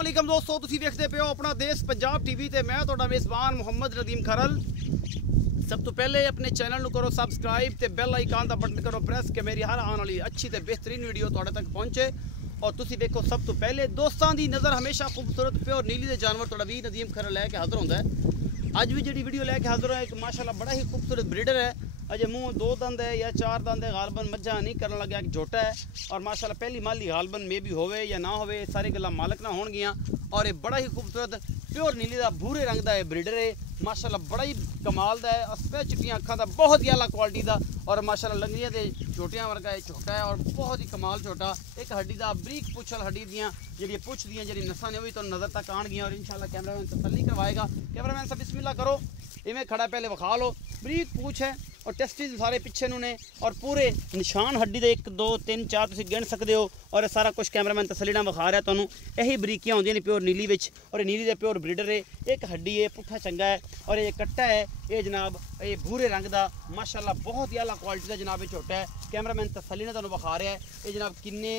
अस्सलामुअलैकुम दोस्तों, तुसी देखते पे हो अपना देश पंजाब टीवी ते मैं तुहाडा मेज़बान मुहम्मद नदीम खरल। सब तो पहले अपने चैनल को करो सब्सक्राइब ते बेल आइकन का बटन करो प्रेस कि मेरी हर आने वाली अच्छी ते बेहतरीन वीडियो तुहाडे तक पहुँचे। और तुसी देखो सब तो पहले दोस्तों की नज़र हमेशा खूबसूरत प्योर नीली के जानवर तुहाडा भी नदीम खरल लैके हाज़र होंदा है। अज भी जी वीडियो लैके हाज़र है एक माशाल्लाह बड़ा ही खूबसूरत ब्रीडर है। अजय मुँह 2 दंद है या 4 दंद है, गालबन मज्जा नहीं करने लगे, एक झोटा है और माशाल्लाह पहली माली गालबन में भी होवे या ना होवे सारी गल्लां मालक ना होणगियां। और ये बड़ा ही खूबसूरत प्योर नीली का भूरे रंग का ब्रीडर है माशाल्लाह, बड़ा ही कमाल का है। असपै चिट्टियां अखां का बहुत ही आला क्वालिटी का और माशाल्लाह लंगियां ते छोटियां वर्गा ये छोटा है और बहुत ही कमाल छोटा। एक हड्डी का बरीक पुछल हड्डी दियां जी पुछ दियां जी नसां ने वही तो नज़र तक आनगियां और इंशाल्लाह कैमरामैन तसल्ली करवाएगा। कैमरामैन सब बिस्मिल्लाह करो, इवें खड़ा पहले विखा लो। बरीक पूछ है और टेस्टिस सारे पिछे ने और पूरे निशान हड्डी के 1 2 3 4 तुम गिन सकते हो। और सारा कुछ कैमरामैन तसल्ली नाल विखा रहा तुहानूं। यही बरीकियां होंदियां ने प्योर नीली विच और नीली दे प्योर ब्रीडर है। एक हड्डी है पुट्ठा चंगा है और ये कट्टा है ये जनाब ये भूरे रंग का माशाल्लाह बहुत ही आला क्वालिटी का जनाब ये छोटा है। कैमरामैन तसल्ली ने तुहानूं विखा रहा है ये जनाब किन्ने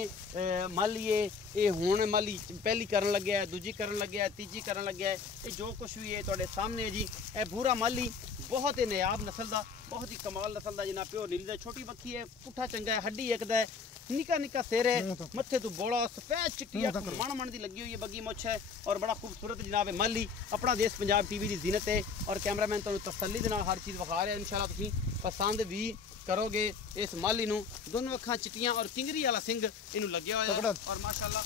माली है ये हुण माली पहली करन लग्या है, दूजी करन लग्या है, तीजी करन लग्या है। ये जो कुछ भी है तुहाडे सामने है जी। ये भूरा माली बहुत ही नायाब नस्ल का बहुत ही कमाल नस्ल का जनाब प्योर नीली का छोटी बक्खी है पुट्ठा चंगा है हड्डी एक है निका निका सिर है मत्थे तो बोला सफेद चिट्टी मन मन की लगी हुई है बगी मुछ है और बड़ा खूबसूरत जनाब है माली अपना देश पंजाब टीवी की जीनत है। और कैमरामैन तुहानूं तसल्ली दे नाल हर चीज़ विखा रहा है इंशाल्लाह तुसीं पसंद भी करोगे इस माली नूं। दोनों अखां चिट्टियां और किंगरी वाला सिंह इनू लग्या होया और माशाल्लाह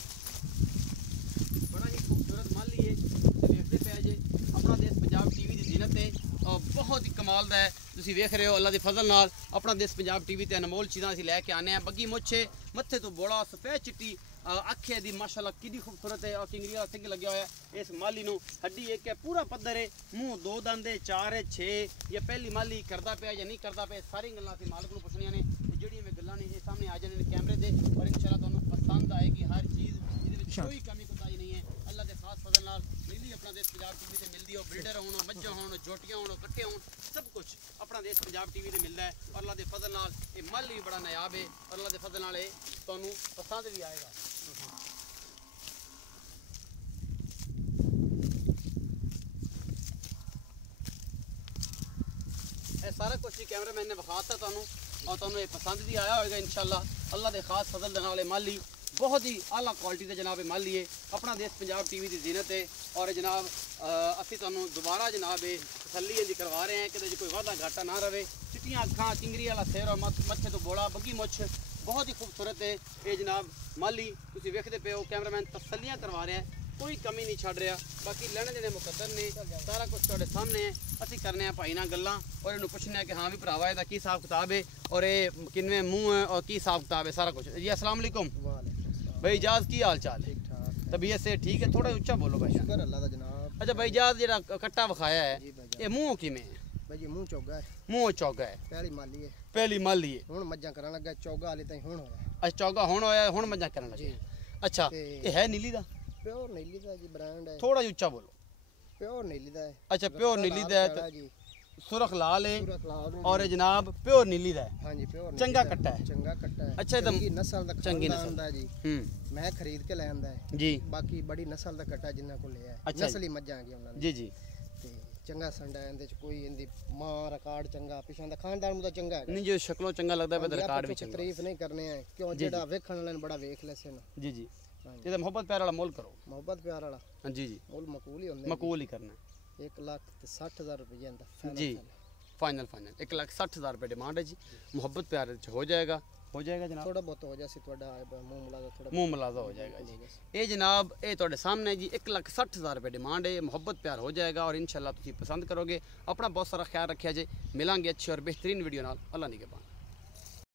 बड़ा ही खूबसूरत माली है। देखते पे जे अपना देश पंजाब टीवी की जीनत है और बहुत ही कमाल का है। तुसीं वेख रहे हो अल्लाह के फजल नाल अपना देश पंजाब टीवी ते अनमोल चीज़ां असीं लैके आने हैं। बग्गी मुच्छे मत्थे तो बोड़ा सफेद चिट्टी अखे दी माशाल्लाह कितनी खूबसूरत है और किंगरी वाला सिंह लग्या होया इस माली नूं। हड्डी एक है पूरा पत्थर है मूँह 2 दंद है 4 है 6 या पहली माली करदा पे या नहीं करदा पे सारी गल्लां असीं मालक नूं पुछणियां ने जिहड़ियां मैं गल्लां ने सामने आ जाने कैमरे दे और इंशाल्लाह तुहानूं पसंद आएगी हर चीज़। इहदे विच कोई कमी कोताही नहीं है। अल्लाह के खास फजल नाल नीली अपना देश पंजाब टीवी से मिलती हो ब्रीडर होण मज्जां होण जोटियां होण कट्टे होण सब कुछ अपना देश पंजाब टीवी से मिलता है। और अल्लाह के फजल नाल ये मल भी बड़ा नायाब है और अल्लाह के फजल नाल तुहानूं पसंद भी आएगा। सारा कुछ ही कैमरामैन ने विखाता तुहानूं और तुहानूं ये पसंद भी आया होगा इंशाल्लाह। अल्लाह के खास फजल दे नाल माली बहुत ही आला क्वालिटी का जनाब माली है अपना देश पंजाब टीवी की जीनत है। और जनाब असी तुहानूं दोबारा जनाब तसल्ली जी करवा रहे हैं कि कोई वादा घाटा ना रहे। चिट्टियां अखां चिंगरी वाला सिर और मत्थे तो बोड़ा बग्गी मुछ बहुत ही खूबसूरत है ये जनाब माली। तुसीं वेखदे पे हो कैमरामैन तसल्लियां करवा रहे हैं कोई कमी नहीं छड़ रहा। बाकी लेने देने मुकद्दर ने सारा कुछ तुहाडे सामने है। असीं करने भाई नाल गल्लां और इन्हूं पुछने कि हाँ भी भरावा इहदा की हिसाब किताब है और ये किनवें मूँह है और की हिसाब किताब है सारा कुछ। जी अस्सलाम वालेकुम भाई इजाज़ की हाल चाल है? तबीयत से ठीक है? थोड़ा ऊंचा बोलो भाई। अच्छा भाई इजाज़ जेड़ा कट्टा विखाया है ये मूँह किवें है? भाई जी मूँह चौगा है। मूँह चौगा है पहली माली है। पहली माली है हुण मज्जां करन लगा चौगा हाले ताईं हुण होया। अच्छा चौगा हुण होया हुण मज्जां करन लगे। अच्छा ये है नीली दा? प्योर नीली दा जी ब्रांड है। थोड़ा ऊंचा बोलो। प्योर नीली दा है। अच्छा प्योर नीली दा है जी सुरख लाल है सुरख लाल और जनाब प्योर नीली दा है। हां जी प्योर चंगा कट्टा है। चंगा कट्टा है। अच्छा एकदम चंगी नस्ल दा चंगी नस्ल दा जी। मैं खरीद के ले आंदा है जी। बाकी बड़ी नस्ल दा कट्टा जिन्ना को लिया है। अच्छा नस्ली मज्जां आ गई उन्हां जी जी ते चंगा संडा है इंदे च कोई इंदी मां रिकॉर्ड चंगा पिछां दा खानदान मुदा चंगा है। नहीं जो शक्लों चंगा लगता है रिकॉर्ड भी चंगा। तारीफ नहीं करने हैं क्यों जेड़ा वेखण वाले बड़ा वेख लेसे ना। जी जी ये मोहब्बत प्यार वाला मोल करो। मोहब्बत प्यार वाला हां जी जी मोल मकबूल ही होंदा मकबूल ही करना 1,60,000 रुपये इंदा जी फाइनल 1,60,000 रुपये डिमांड है जी। मोहब्बत प्यार हो जाएगा जनाब थोड़ा बहुत हो जाए थोड़ा मुँह मलाजा हो जाएगा जी। ये जनाब ये तुहाडे सामने है जी 1,60,000 रुपये डिमांड है। मोहब्बत प्यार हो जाएगा और इंशाल्लाह तुसीं पसंद करोगे। अपना बहुत सारा ख्याल रखिया जे मिलांगे अच्छी और बेहतरीन वीडियो नाल। अल्लाह निगहबान।